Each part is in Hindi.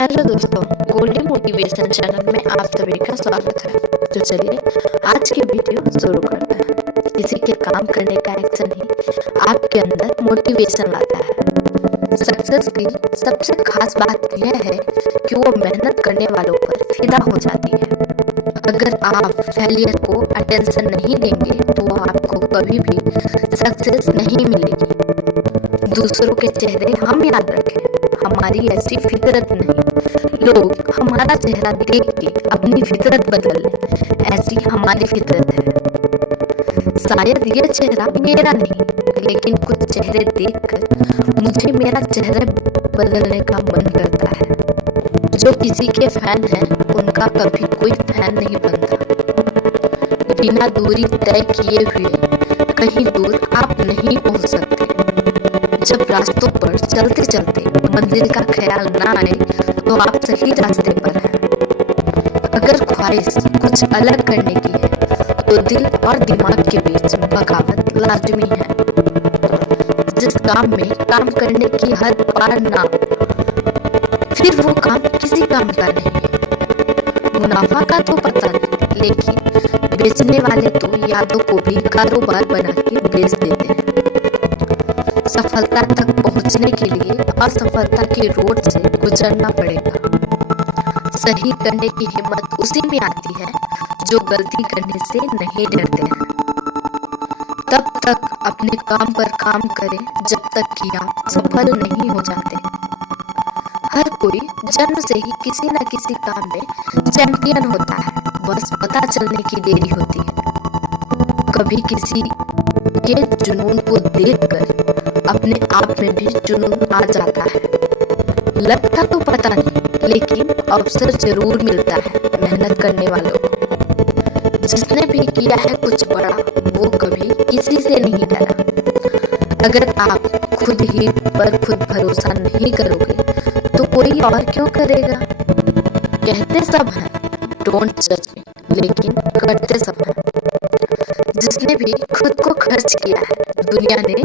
हेलो दोस्तों, गोल्डन मोटिवेशन चैनल में आप सभी का स्वागत है। तो चलिए आज की वीडियो शुरू करते हैं। किसी के काम करने का एक्शन ही आपके अंदर मोटिवेशन लाता है। सक्सेस की सबसे खास बात यह है कि वो मेहनत करने वालों पर फिदा हो जाती है। अगर आप फेलियर को अटेंशन नहीं देंगे तो आपको कभी भी सक्सेस नहीं मिलेगी। दूसरों के चेहरे हम याद रखें, हमारी ऐसी फितरत नहीं। लोग हमारा चेहरा देख के अपनी फितरत बदल लें, ऐसी हमारी फितरत है। शायद ये चेहरा मेरा नहीं, लेकिन कुछ चेहरे देखकर मुझे मेरा चेहरा बदलने का मन करता है। जो किसी के फैन हैं, उनका कभी कोई फैन नहीं बनता। बिना दूरी तय किए हुए कहीं दूर आप नहीं पहुंच सकते। जब रास्तों पर चलते चलते मंजिल का ख्याल ना आए तो आप सही रास्ते पर हैं। अगर ख्वाहिश कुछ अलग करने की है तो दिल और दिमाग के बीच बगावत लाजमी है। जिस काम में काम करने की हद पार ना फिर वो काम किसी काम का नहीं है। मुनाफा का तो पता नहीं, लेकिन बेचने वाले तो यादों को भी कारोबार बना के बेच देते हैं। सफलता तक पहुंचने के लिए असफलता के रोड से गुजरना पड़ेगा। सही करने की हिम्मत उसी में आती है जो गलती करने से नहीं डरते हैं। तब तक अपने काम पर काम करें जब तक कि आप सफल नहीं हो जाते। हर कोई जन्म से ही किसी न किसी काम में चैंपियन होता है, बस पता चलने की देरी होती है। कभी किसी के जुनून को देखकर अपने आप में भी जुनून आ जाता है। लगता तो पता नहीं, लेकिन अवसर जरूर मिलता है मेहनत करने वालों को। जिसने भी किया है कुछ बड़ा, वो कभी किसी से नहीं डरा। अगर आप खुद ही पर खुद भरोसा नहीं करोगे तो कोई और क्यों करेगा। कहते सब हैं डोंट जज मी, लेकिन करते सब हैं। जिसने भी खुद को खर्च किया है, दुनिया ने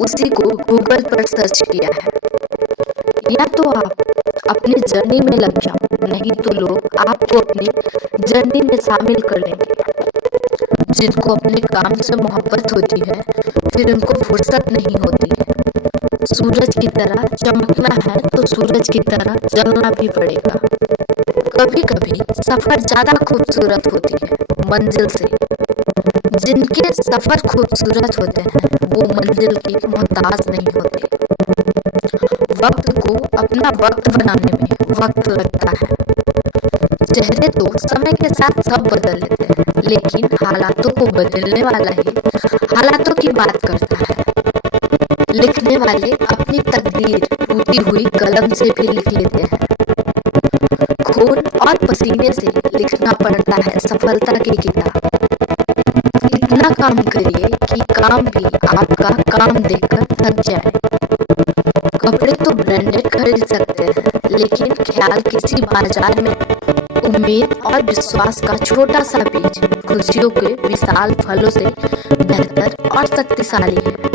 उसी को गूगल पर सर्च किया है। या तो आप अपनी जर्नी में लग जाओ, नहीं तो लोग आपको अपनी जर्नी में शामिल कर लेंगे। जिनको अपने काम से मोहब्बत होती है, फिर उनको फुर्सत नहीं होती है। सूरज की तरह चमकना है तो सूरज की तरह जलना भी पड़ेगा। कभी कभी सफर ज्यादा खूबसूरत होती है मंजिल से। जिनके सफर खूबसूरत होते हैं वो मंजिल के मोहताज नहीं होते। वक्त को अपना वक्त बनाने में वक्त लगता है। चेहरे तो समय के साथ सब बदल लेते हैं, लेकिन हालातों को बदलने वाला ही हालातों की बात करता है। लिखने वाले अपनी तकदीर टूटी हुई कलम से भी लिख लेते हैं। खून और पसीने से लिखना पड़ता है सफलता की किताब। इतना काम करिए कि काम भी आपका काम देखकर थक जाए। कपड़े तो ब्रांडेड खरीद सकते हैं, लेकिन ख्याल किसी बाजार में उम्मीद और विश्वास का छोटा सा बीज खुशियों के विशाल फलों से बेहतर और शक्तिशाली है।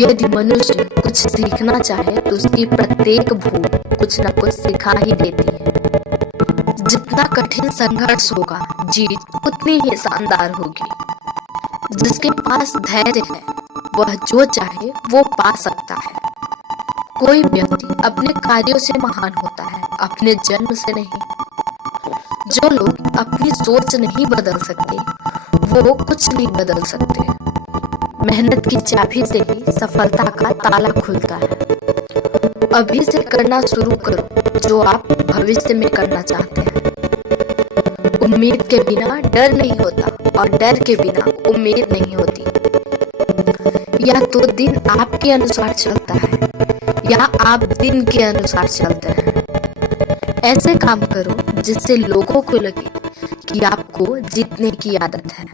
यदि मनुष्य कुछ सीखना चाहे तो उसकी प्रत्येक भूल कुछ न कुछ सिखा ही देती है। जितना कठिन संघर्ष होगा, जीत उतनी ही शानदार होगी। जिसके पास धैर्य है, वह जो चाहे वो पा सकता है। कोई व्यक्ति अपने कार्यों से महान होता है, अपने जन्म से नहीं। जो लोग अपनी सोच नहीं बदल सकते, वो कुछ नहीं बदल सकते। मेहनत की चाबी से ही सफलता का ताला खुलता है। अभी से करना शुरू करो जो आप भविष्य में करना चाहते हैं। उम्मीद के बिना डर नहीं होता और डर के बिना उम्मीद नहीं होती। या तो दिन आपके अनुसार चलता है या आप दिन के अनुसार चलते हैं। ऐसे काम करो जिससे लोगों को लगे कि आपको जीतने की आदत है।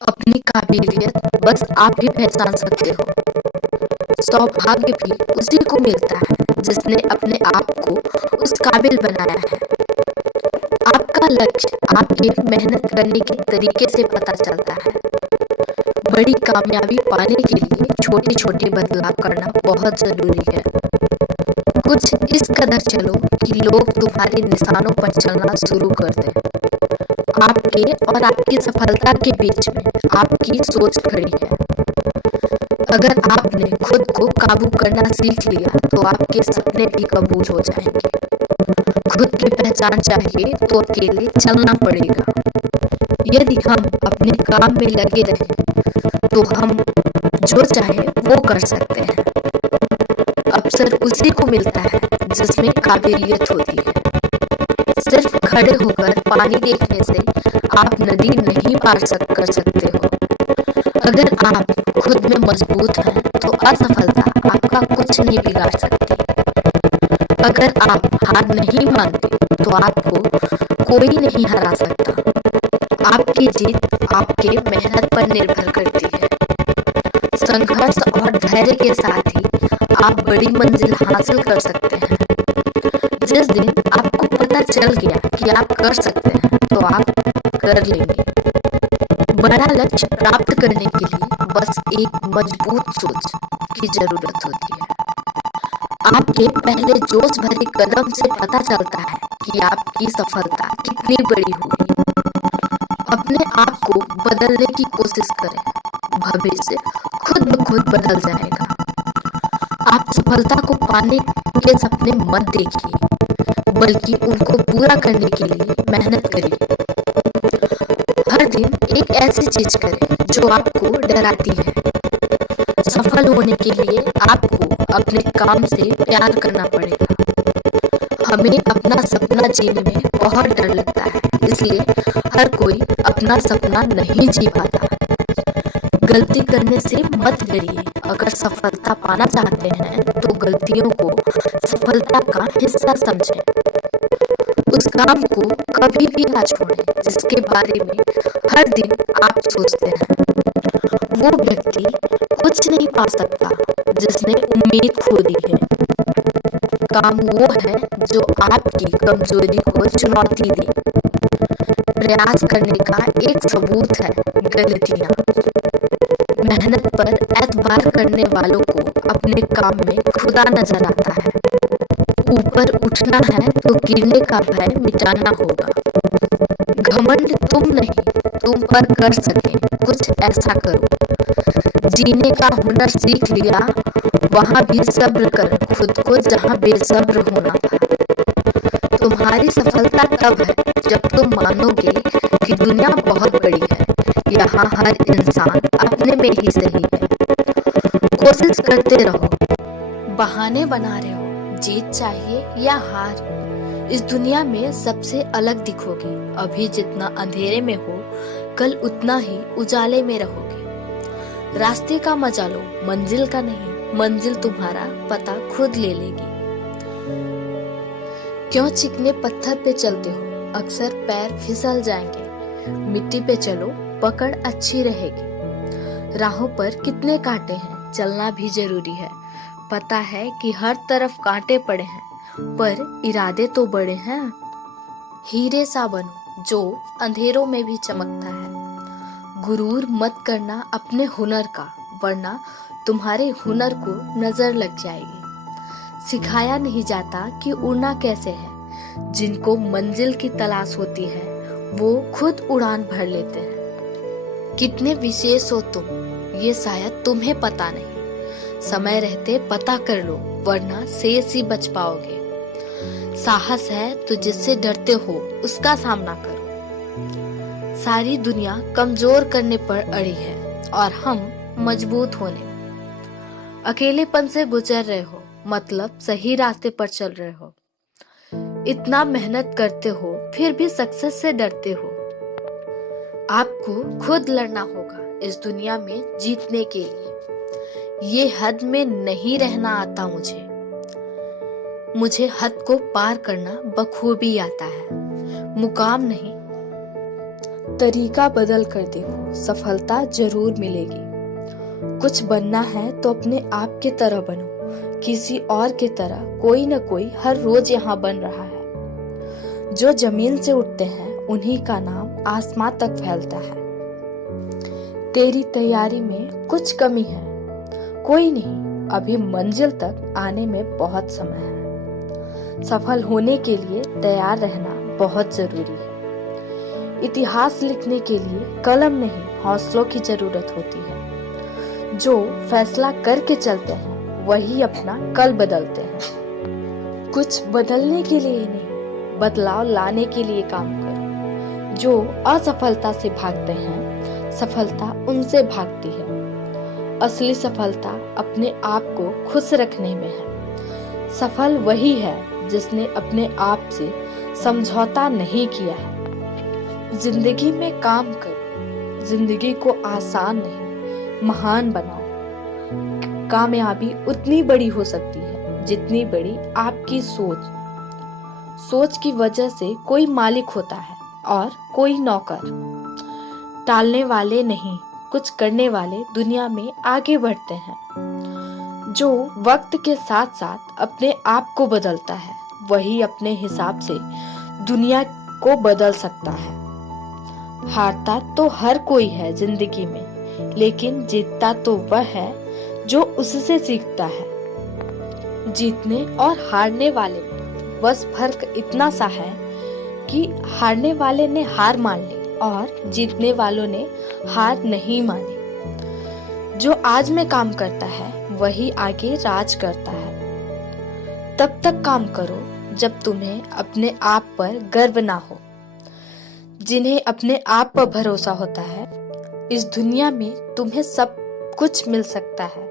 अपनी काबिलियत बस आप ही पहचान सकते हो। सौभाग्य भी उसी को मिलता है जिसने अपने आप को उस काबिल बनाया है। आपका लक्ष्य आपके मेहनत करने के तरीके से पता चलता है। बड़ी कामयाबी पाने के लिए छोटे छोटे बदलाव करना बहुत जरूरी है। कुछ इस कदर चलो कि लोग तुम्हारे निशानों पर चलना शुरू कर दें। आपके और आपकी सफलता के बीच में आपकी सोच खड़ी है। अगर आपने खुद को काबू करना सीख लिया तो आपके सपने भी कबूल हो जाएंगे। खुद की पहचान चाहिए तो अकेले चलना पड़ेगा। यदि हम अपने काम में लगे रहें तो हम जो चाहे वो कर सकते हैं। अवसर उसी को मिलता है जिसमें काबिलियत होती है। सिर्फ खड़े होकर पानी देखने से आप नदी नहीं पार कर सकते हो। अगर आप खुद में मजबूत हैं तो असफलता आपका कुछ नहीं बिगाड़ सकती। अगर आप हार नहीं मानते तो आपको कोई नहीं हरा सकता। आपकी जीत आपके मेहनत पर निर्भर करती है। संघर्ष और धैर्य के साथ ही आप बड़ी मंजिल हासिल कर सकते हैं। जिस दिन आपको पता चल गया कि आप कर सकते हैं तो आप कर लेंगे। बड़ा लक्ष्य प्राप्त करने के लिए बस एक मजबूत सोच की जरूरत होती है। आपके पहले जोश भरे कदम से पता चलता है कि आपकी सफलता कितनी बड़ी होगी। अपने आप को बदलने की कोशिश करें। भविष्य खुद ब खुद बदल जाएगा। आप सफलता को पाने के सपने मत देखिए, बल्कि उनको पूरा करने के लिए मेहनत करिए। हर दिन एक ऐसी चीज करें जो आपको डराती है। सफल होने के लिए आपको अपने काम से प्यार करना पड़ेगा। हमें अपना सपना जीने में बहुत डर लगता है, इसलिए हर कोई अपना सपना नहीं जी पाता। गलती करने से मत डरिए। अगर सफलता पाना चाहते हैं तो गलतियों को सफलता का हिस्सा समझें। उस काम को कभी भी ना छोड़ें जिसके बारे में हर दिन आप सोचते हैं। वो व्यक्ति कुछ नहीं पा सकता जिसने उम्मीद खो दी है। काम वो है जो आपकी कमजोरी को चुनौती दे। प्रयास करने का एक सबूत है गलतियां। मेहनत पर एतबार करने वालों को अपने काम में खुदा नजर आता है। ऊपर उठना है तो गिरने का भय मिटाना होगा। घमंड तुम नहीं, तुम पर कर सके कुछ ऐसा करो। जीने का हुनर सीख लिया, वहां भी सब्र कर खुद को जहां बेसब्र होना था। तुम्हारी सफलता तब है जब तुम मानोगे कि दुनिया बहुत बड़ी है। यहाँ हर इंसान अपने में ही सही है। कोशिश करते रहो। बहाने बना रहे हो, जीत चाहिए या हार। इस दुनिया में सबसे अलग दिखोगे। अभी जितना अंधेरे में हो, कल उतना ही उजाले में रहोगे। रास्ते का मजा लो, मंजिल का नहीं। मंजिल तुम्हारा पता खुद ले लेगी। क्यों चिकने पत्थर पे चलते हो? अक्सर पैर फिसल जाएंगे। मिट्टी पे चलो, पकड़ अच्छी रहेगी। राहों पर कितने कांटे हैं, चलना भी जरूरी है। पता है कि हर तरफ कांटे पड़े हैं, पर इरादे तो बड़े हैं। हीरे सा बनो जो अंधेरों में भी चमकता है। गुरूर मत करना अपने हुनर का, वरना तुम्हारे हुनर को नजर लग जाएगी। सिखाया नहीं जाता कि उड़ना कैसे है। जिनको मंजिल की तलाश होती है वो खुद उड़ान भर लेते हैं। कितने विशेष हो तुम, ये शायद तुम्हें पता नहीं। समय रहते पता कर लो, वरना शेष ही बच पाओगे। साहस है तो जिससे डरते हो उसका सामना करो। सारी दुनिया कमजोर करने पर अड़ी है और हम मजबूत होने। अकेलेपन से गुजर रहे हो, मतलब सही रास्ते पर चल रहे हो। इतना मेहनत करते हो फिर भी सक्सेस से डरते हो। आपको खुद लड़ना होगा इस दुनिया में जीतने के लिए। ये हद में नहीं रहना आता मुझे हद को पार करना बखूबी आता है। मुकाम नहीं, तरीका बदल कर देखो, सफलता जरूर मिलेगी। कुछ बनना है तो अपने आप की तरह बनो, किसी और की तरह कोई न कोई हर रोज यहाँ बन रहा है। जो जमीन से उठते हैं उन्हीं का नाम आसमां तक फैलता है। तेरी तैयारी में कुछ कमी है, कोई नहीं, अभी मंजिल तक आने में बहुत समय है। सफल होने के लिए तैयार रहना बहुत जरूरी है। इतिहास लिखने के लिए कलम नहीं, हौसलों की जरूरत होती है। जो फैसला करके चलते हैं वही अपना कल बदलते हैं। कुछ बदलने के लिए नहीं, बदलाव लाने के लिए काम करो। जो असफलता से भागते हैं, सफलता उनसे भागती है। असली सफलता अपने आप को खुश रखने में है। सफल वही है जिसने अपने आप से समझौता नहीं किया है। जिंदगी में काम करो, जिंदगी को आसान नहीं महान बनाओ। कामयाबी उतनी बड़ी हो सकती है जितनी बड़ी आपकी सोच। सोच की वजह से कोई मालिक होता है और कोई नौकर। टालने वाले नहीं, कुछ करने वाले दुनिया में आगे बढ़ते हैं। जो वक्त के साथ साथ अपने आप को बदलता है वही अपने हिसाब से दुनिया को बदल सकता है। हारता तो हर कोई है जिंदगी में, लेकिन जीतता तो वह है जो उससे सीखता है। जीतने और हारने वाले में बस फर्क इतना सा है कि हारने वाले ने हार मान ली और जीतने वालों ने हार नहीं मानी। जो आज में काम करता है वही आगे राज करता है। तब तक काम करो जब तुम्हें अपने आप पर गर्व ना हो। जिन्हें अपने आप पर भरोसा होता है, इस दुनिया में तुम्हें सब कुछ मिल सकता है,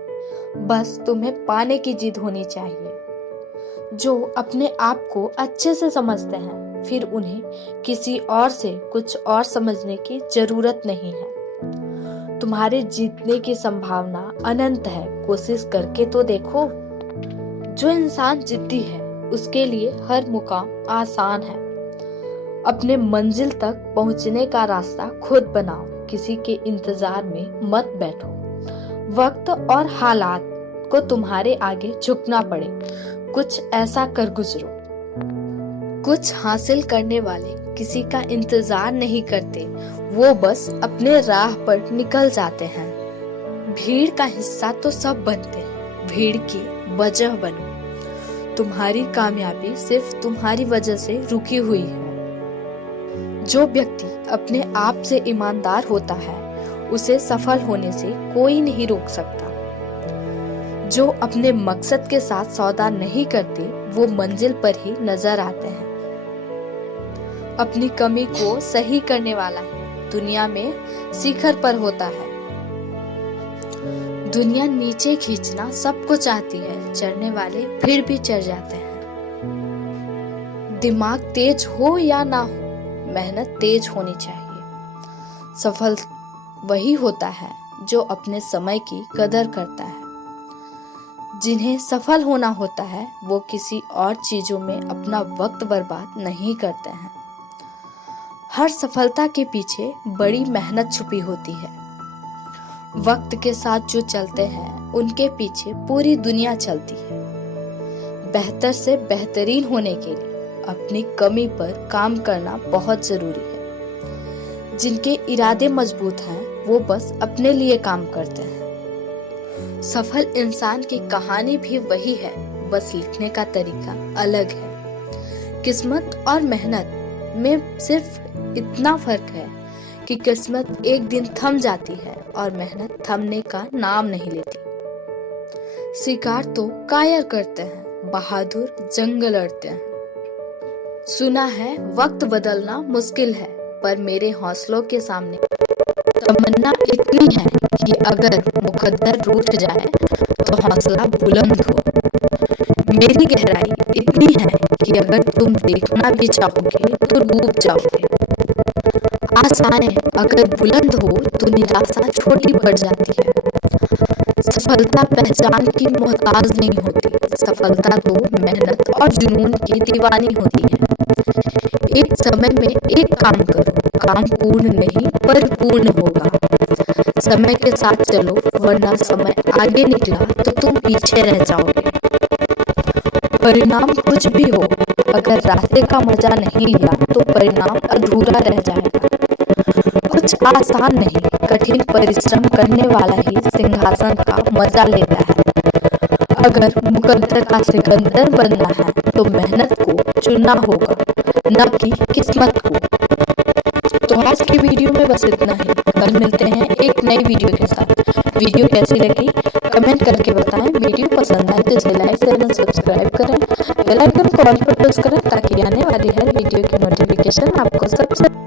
बस तुम्हें पाने की जिद होनी चाहिए। जो अपने आप को अच्छे से समझते हैं, फिर उन्हें किसी और से कुछ और समझने की जरूरत नहीं है। तुम्हारे जीतने की संभावना अनंत है, कोशिश करके तो देखो। जो इंसान जिद्दी है उसके लिए हर मुकाम आसान है। अपने मंजिल तक पहुंचने का रास्ता खुद बनाओ, किसी के इंतजार में मत बैठो। वक्त और हालात को तुम्हारे आगे झुकना पड़े, कुछ ऐसा कर गुजरो। कुछ हासिल करने वाले किसी का इंतजार नहीं करते, वो बस अपने राह पर निकल जाते हैं। भीड़ का हिस्सा तो सब बनते हैं, भीड़ की वजह बनो। तुम्हारी कामयाबी सिर्फ तुम्हारी वजह से रुकी हुई है। जो व्यक्ति अपने आप से ईमानदार होता है उसे सफल होने से कोई नहीं रोक सकता। जो अपने मकसद के साथ सौदा नहीं करते वो मंजिल पर ही नजर आते हैं। अपनी कमी को सही करने वाला ही दुनिया में शिखर पर होता है। दुनिया नीचे खींचना सबको चाहती है, चढ़ने वाले फिर भी चढ़ जाते हैं। दिमाग तेज हो या ना हो, मेहनत तेज होनी चाहिए। सफल वही होता है जो अपने समय की कदर करता है। जिन्हें सफल होना होता है वो किसी और चीजों में अपना वक्त बर्बाद नहीं करते हैं। हर सफलता के पीछे बड़ी मेहनत छुपी होती है। वक्त के साथ जो चलते हैं उनके पीछे पूरी दुनिया चलती है। बेहतर से बेहतरीन होने के लिए अपनी कमी पर काम करना बहुत जरूरी है। जिनके इरादे मजबूत हैं वो बस अपने लिए काम करते हैं। सफल इंसान की कहानी भी वही है, बस लिखने का तरीका अलग है। किस्मत और मेहनत में सिर्फ इतना फर्क है कि किस्मत एक दिन थम जाती है और मेहनत थमने का नाम नहीं लेती। शिकार तो कायर करते हैं, बहादुर जंग लड़ते हैं। सुना है वक्त बदलना मुश्किल है, पर मेरे हौसलों के सामने तमन्ना इतनी है कि अगर मुकद्दर रूठ जाए तो हौसला बुलंद हो। मेरी गहराई इतनी है कि अगर तुम देखना भी चाहोगे तो डूब जाओगे। आशाएं अगर बुलंद हो तो निराशा छोटी पड़ जाती है। सफलता पहचान की मोहताज नहीं होती, सफलता तो मेहनत और जुनून की दीवानी होती है। एक समय में एक काम करो, काम पूर्ण नहीं परिपूर्ण होगा। समय के साथ चलो, वरना समय आगे निकला तो तुम पीछे रह जाओगे। परिणाम कुछ भी हो, अगर रास्ते का मजा नहीं लिया तो परिणाम अधूरा रह जाएगा। कुछ आसान नहीं, कठिन परिश्रम करने वाला ही सिंहासन का मजा लेता है। अगर मुकद्दर का सिकंदर बनना है तो मेहनत को चुनना होगा, न कि किस्मत को। तो आज की वीडियो में बस इतना ही। कल मिलते हैं एक नई वीडियो के साथ। वीडियो कैसी लगी कमेंट करके बताएं। वीडियो पसंद आए तो इसे लाइक करें, सब्सक्राइब करें, बेल आइकन को ऑल पर प्रेस करें ताकि आने वाली हर वीडियो की नोटिफिकेशन आपको सबसे